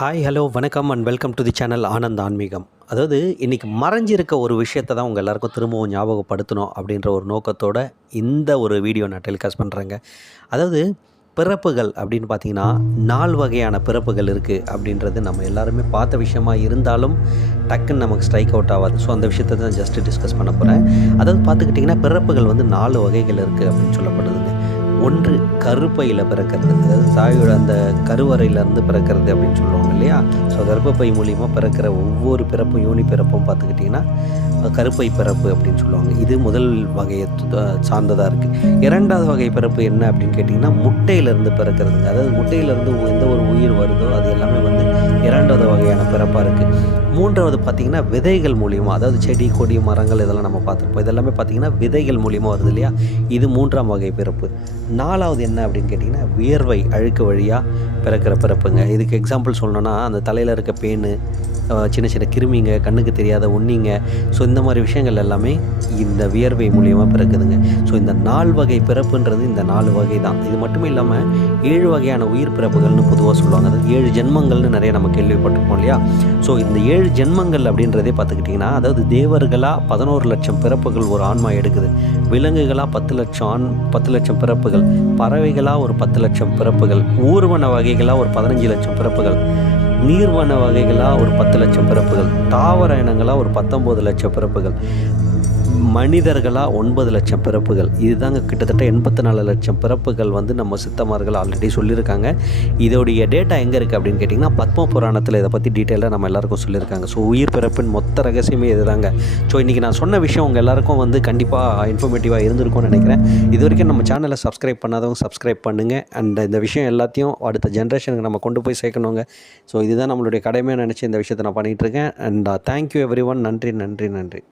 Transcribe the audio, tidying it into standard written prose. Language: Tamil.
ஹாய், ஹலோ, வணக்கம் and welcome to the channel Anand ஆன்மீகம். அதாவது இன்றைக்கி மறைஞ்சிருக்க ஒரு விஷயத்தை தான் உங்கள் எல்லாருக்கும் திரும்பவும் ஞாபகப்படுத்தணும் அப்படின்ற ஒரு நோக்கத்தோட இந்த ஒரு வீடியோ நான் டெலிகாஸ்ட் பண்ணுறேங்க. அதாவது பிறப்புகள் அப்படின்னு பார்த்தீங்கன்னா 4 வகையான பிறப்புகள் இருக்குது அப்படின்றது நம்ம எல்லாருமே பார்த்த விஷயமா இருந்தாலும் டக்குன்னு நமக்கு ஸ்ட்ரைக் அவுட் ஆகாது. ஸோ அந்த விஷயத்தை தான் ஜஸ்ட்டு டிஸ்கஸ் பண்ண போகிறேன். அதாவது பார்த்துக்கிட்டிங்கன்னா பிறப்புகள் வந்து 4 வகைகள் இருக்குது அப்படின்னு சொல்லப்படுதுங்க. ஒன்று கருப்பையில் பிறக்கிறது, அதாவது தாயோட அந்த கருவறையிலேருந்து பிறக்கிறது அப்படின்னு சொல்லுவாங்க இல்லையா? ஸோ கர்ப்பப்பை மூலிமா பிறக்கிற ஒவ்வொரு பிறப்பும் பிறப்பும் பார்த்துக்கிட்டிங்கன்னா கருப்பை பிறப்பு அப்படின்னு சொல்லுவாங்க. இது முதல் வகையை சார்ந்ததாக இருக்குது. 2வது வகை பிறப்பு என்ன அப்படின்னு கேட்டிங்கன்னா முட்டையிலேருந்து பிறக்கிறதுங்க. அதாவது முட்டையிலேருந்து எந்த ஒரு உயிர் வருதோ அது எல்லாமே வந்து 2வது வகையான பிறப்பாக இருக்குது. 3வது பார்த்திங்கன்னா விதைகள் மூலிமா, அதாவது செடி கொடி மரங்கள் இதெல்லாம் நம்ம பார்த்துருப்போம். இதெல்லாமே பார்த்திங்கன்னா விதைகள் மூலிமா வருது இல்லையா? இது 3ஆம் வகை பிறப்பு. 4வது என்ன அப்படின்னு கேட்டிங்கன்னா வியர்வை அழுக்கு வழியாக பிறக்கிற பிறப்புங்க. இதுக்கு எக்ஸாம்பிள் சொல்லணுன்னா அந்த தலையில் இருக்க பேனு, சின்ன சின்ன கிருமிங்க, கண்ணுக்கு தெரியாத உண்ணிங்க, ஸோ இந்த மாதிரி விஷயங்கள் எல்லாமே இந்த வியர்வை மூலியமாக பிறக்குதுங்க. ஸோ இந்த 4 வகை பிறப்புன்றது இந்த 4 வகை தான். இது மட்டும் இல்லாமல் 7 வகையான உயிர் பிறப்புகள்னு பொதுவாக சொல்லுவாங்க. அதாவது 7 ஜென்மங்கள்னு நிறைய நம்ம கேள்விப்பட்டிருப்போம் இல்லையா? ஸோ இந்த 7 ஜென்மங்கள் அப்படின்றதே பார்த்துக்கிட்டிங்கன்னா, அதாவது தேவர்களாக 11 லட்சம் பிறப்புகள் ஒரு ஆன்மா எடுக்குது. விலங்குகளாக 10 லட்சம் பிறப்புகள், பறவைகளாக ஒரு 10 லட்சம் பிறப்புகள், ஊர்வன வகைகளாக ஒரு 15 லட்சம் பிறப்புகள், நீர்வன வகைகளாக ஒரு 10 லட்சம் பிறப்புகள், தாவர இனங்களாக ஒரு 19 லட்சம் பிறப்புகள், மனிதர்களாக 9 லட்சம் பிறப்புகள். இதுதாங்க கிட்டத்தட்ட 84 லட்சம் பிறப்புகள் வந்து நம்ம சித்தமார்கள் ஆல்ரெடி சொல்லியிருக்காங்க. இதோடைய டேட்டா எங்கே இருக்குது அப்படின்னு கேட்டிங்கன்னா பத்ம புராணத்தில் இதை பற்றி டீட்டெயிலாக நம்ம எல்லாருக்கும் சொல்லியிருக்காங்க. ஸோ உயிர் பிறப்பின் மொத்த ரகசியமே இது தாங்க. ஸோ இன்றைக்கி நான் சொன்ன விஷயம் உங்கள் எல்லாருக்கும் வந்து கண்டிப்பாக இன்ஃபர்மேட்டிவாக இருந்திருக்கும்னு நினைக்கிறேன். இது வரைக்கும் நம்ம சேனலை சப்ஸ்கிரைப் பண்ணாதவங்க சப்ஸ்கிரைப் பண்ணுங்கள். அண்ட் இந்த விஷயம் எல்லாத்தையும் அடுத்த ஜென்ரேஷனுக்கு நம்ம கொண்டு போய் சேர்க்கணுங்க. ஸோ இதுதான் நம்மளுடைய கடமையாக நினச்சி இந்த விஷயத்தை நான் பண்ணிகிட்ருக்கேன். And thank you every one. நன்றி நன்றி நன்றி.